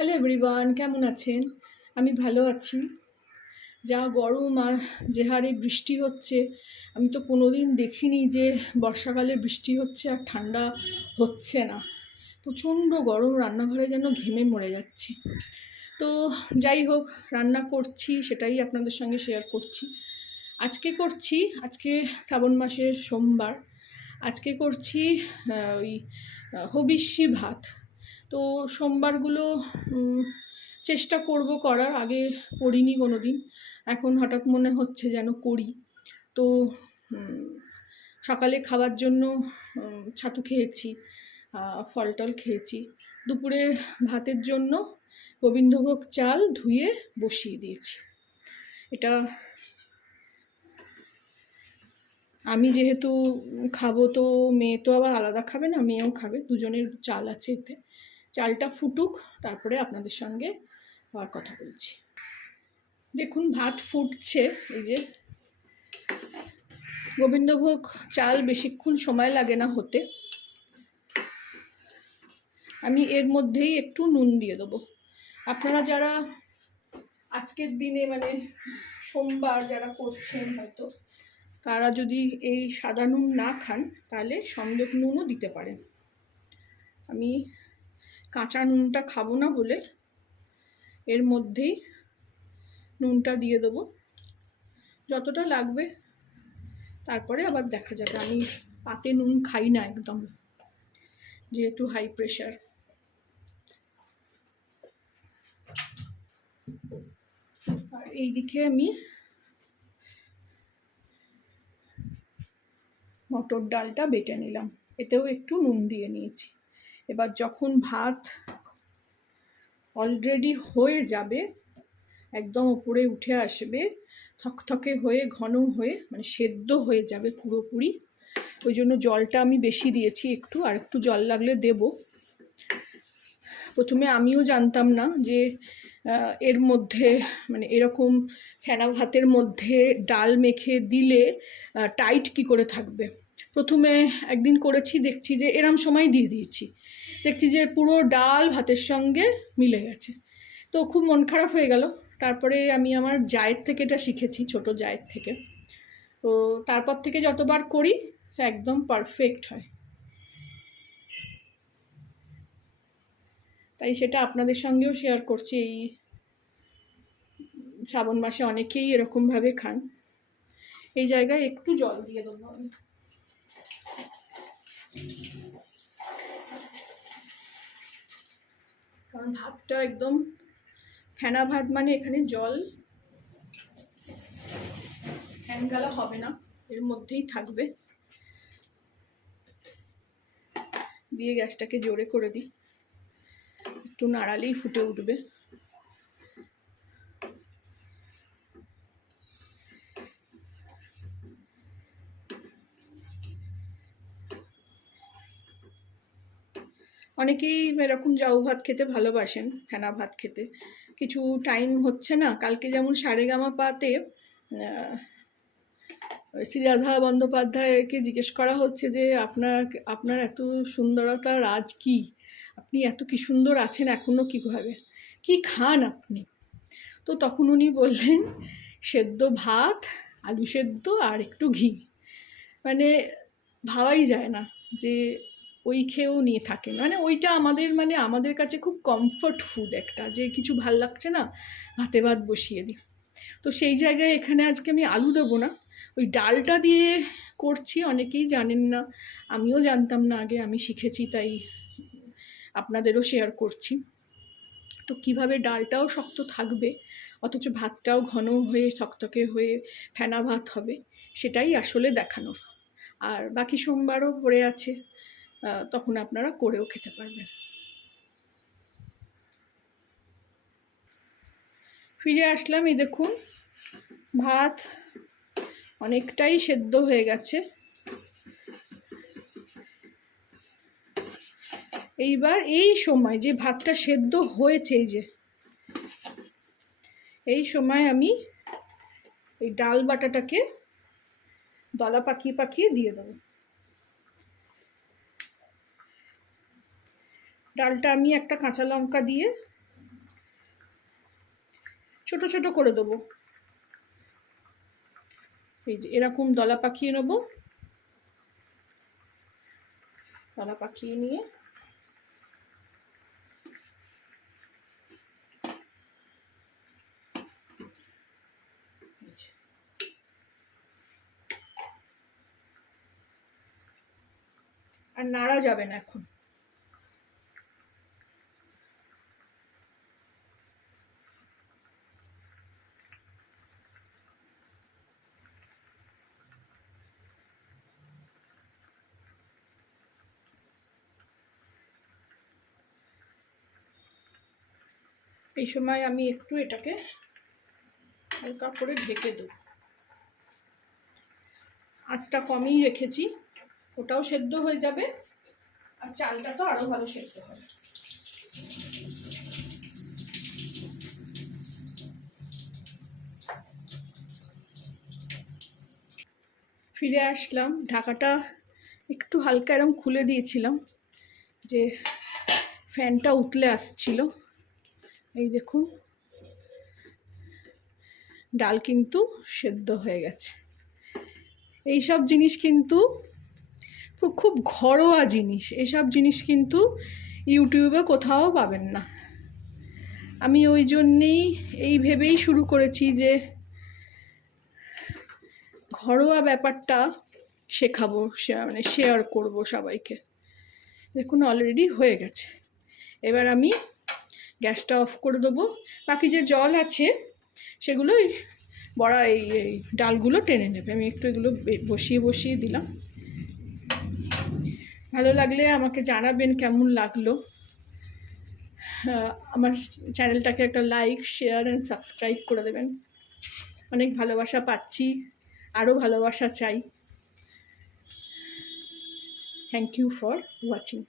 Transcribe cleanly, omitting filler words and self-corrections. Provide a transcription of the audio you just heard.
Hello everyone, কেমন আছেন? আমি ভালো আছি। যা গরম আর যে হারে বৃষ্টি হচ্ছে, আমি তো কোনোদিন দেখিনি যে বর্ষাকালে বৃষ্টি হচ্ছে আর ঠান্ডা হচ্ছে না। প্রচণ্ড গরম, রান্নাঘরে যেন ঘেমে মরে যাচ্ছি। তো যাই হোক, রান্না করছি, সেটাই আপনাদের সঙ্গে শেয়ার করছি। আজকে শ্রাবণ মাসের সোমবার। আজকে করছি ওই হবিষ্যি ভাত। তো সোমবারগুলো চেষ্টা করব করার, আগে করিনি কোনো দিন, এখন হঠাৎ মনে হচ্ছে যেন করি। তো সকালে খাওয়ার জন্য ছাতু খেয়েছি, ফল টল খেয়েছি। দুপুরে ভাতের জন্য গোবিন্দভোগ চাল ধুয়ে বসিয়ে দিয়েছি। এটা আমি যেহেতু খাবো, তো মেয়ে তো আবার আলাদা খাবে না, মেয়েও খাবে, দুজনের চাল আছে এতে। চালটা ফুটুক, তারপরে আপনাদের সঙ্গে আবার কথা বলছি। দেখুন ভাত ফুটছে, এই যে গোবিন্দভোগ চাল বেশিক্ষণ সময় লাগে না হতে। আমি এর মধ্যেই একটু নুন দিয়ে দেবো। আপনারা যারা আজকের দিনে মানে সোমবার যারা করছেন, হয়তো তারা যদি এই সাদা নুন না খান, তাহলে সন্দেশ নুনও দিতে পারেন। আমি কাঁচা নুনটা খাবো না বলে এর মধ্যেই নুনটা দিয়ে দেবো, যতটা লাগবে। তারপরে আবার দেখা যাবে। আমি পাতে নুন খাই না একদম, যেহেতু হাই প্রেশার। আর এইদিকে আমি মটর ডালটা বেটে নিলাম, এতেও একটু নুন দিয়ে নিয়েছি। এবার যখন ভাত অলরেডি হয়ে যাবে, একদম উপরে উঠে আসবে, থকথকে হয়ে ঘন হয়ে মানে সেদ্ধ হয়ে যাবে পুরোপুরি, ওই জন্য জলটা আমি বেশি দিয়েছি একটু, আর একটু জল লাগলে দেব। প্রথমে আমিও জানতাম না যে এর মধ্যে মানে এরকম ফেনা ভাতের মধ্যে ডাল মেখে দিলে টাইট কি করে থাকবে। প্রথমে একদিন করেছি, দেখছি যে এরম সময় দিয়ে দিয়েছি, দেখছি যে পুরো ডাল ভাতের সঙ্গে মিলে গেছে। তো খুব মন খারাপ হয়ে গেল। তারপরে আমি আমার জায়ের থেকে এটা শিখেছি, ছোট জায়ের থেকে। তো তারপর থেকে যতবার করি সে একদম পারফেক্ট হয়। তাই সেটা আপনাদের সঙ্গেও শেয়ার করছি। এই শ্রাবণ মাসে অনেকেই এরকমভাবে খান। এই জায়গায় একটু জল দিয়ে দেবো আমি, কারণ ভাতটা একদম ফেনা ভাত, মানে এখানে জল ফ্যান গালা হবে না, এর মধ্যেই থাকবে। দিয়ে গ্যাসটাকে জোরে করে দিই, একটু নাড়ালেই ফুটে উঠবে। অনেকেই এরকম জাউ ভাত খেতে ভালোবাসেন, ফেনা ভাত খেতে। কিছু টাইম হচ্ছে না, কালকে যেমন সারেগামাপাতে শ্রীরাধা বন্দ্যোপাধ্যায়কে জিজ্ঞেস করা হচ্ছে যে আপনার এত সুন্দরতা রাজ কি, আপনি এত কি সুন্দর আছেন এখনও, কীভাবে কি খান আপনি? তো তখন উনি বললেন, সেদ্ধ ভাত, আলু সেদ্ধ আর একটু ঘি। মানে ভাবাই যায় না যে ওই খেয়েও নিয়ে থাকেন। মানে ওইটা আমাদের কাছে খুব কমফর্ট ফুড একটা, যে কিছু ভাল লাগছে না, ভাতে ভাত বসিয়ে দিই। তো সেই জায়গায় এখানে আজকে আমি আলু দেবো না, ওই ডালটা দিয়ে করছি। অনেকেই জানেন না, আমিও জানতাম না আগে, আমি শিখেছি, তাই আপনাদেরও শেয়ার করছি। তো কিভাবে ডালটাও শক্ত থাকবে অথচ ভাতটাও ঘন হয়ে থকথকে হয়ে ফেনা ভাত হবে, সেটাই আসলে দেখানোর। আর বাকি সোমবারও পড়ে আছে, তখন আপনারা করেও খেতে পারবেন। ফিরে আসলাম, এই দেখুন ভাত অনেকটাই সেদ্ধ হয়ে গেছে। এইবার এই সময় যে ভাতটা সেদ্ধ হয়েছে, এই সময় আমি এই ডাল বাটাটাকে দলা পাকিয়ে পাকিয়ে দিয়ে দেবো। ডালটা আমি একটা কাঁচা লঙ্কা দিয়ে ছোট ছোট করে দেবো। এই যে এরকম দলা পাকিয়ে নেবো। দলা পাকিয়ে নিয়ে আর নাড়া যাবে না এখন। এই সময় আমি একটু এটাকে হালকা করে ঢেকে দেব। আঁচটা কমই রেখেছি, ওটাও সেদ্ধ হয়ে যাবে আর চালটা তো আরো ভালো সেদ্ধ হবে। ফিরে আসলাম, ঢাকাটা একটু হালকা এরকম খুলে দিয়েছিলাম যে ফ্যানটা উতলে আসছিল। এই দেখুন ডাল কিন্তু সেদ্ধ হয়ে গেছে। এইসব জিনিস কিন্তু খুব ঘরোয়া জিনিস, এসব জিনিস কিন্তু ইউটিউবে কোথাও পাবেন না। আমি ওই জন্যেই এই ভেবেই শুরু করেছি যে ঘরোয়া ব্যাপারটা শেখাবো, মানে শেয়ার করব সবাইকে। দেখুন অলরেডি হয়ে গেছে। এবার আমি গ্যাসটা অফ করে দেবো। বাকি যে জল আছে সেগুলো বড়া এই ডালগুলো টেনে নেবে। আমি একটু এগুলো বসিয়ে দিলাম। ভালো লাগলে আমাকে জানাবেন কেমন লাগলো। আমার চ্যানেলটাকে একটা লাইক, শেয়ার অ্যান্ড সাবস্ক্রাইব করে দেবেন। অনেক ভালোবাসা পাচ্ছি, আরও ভালোবাসা চাই। Thank you for watching.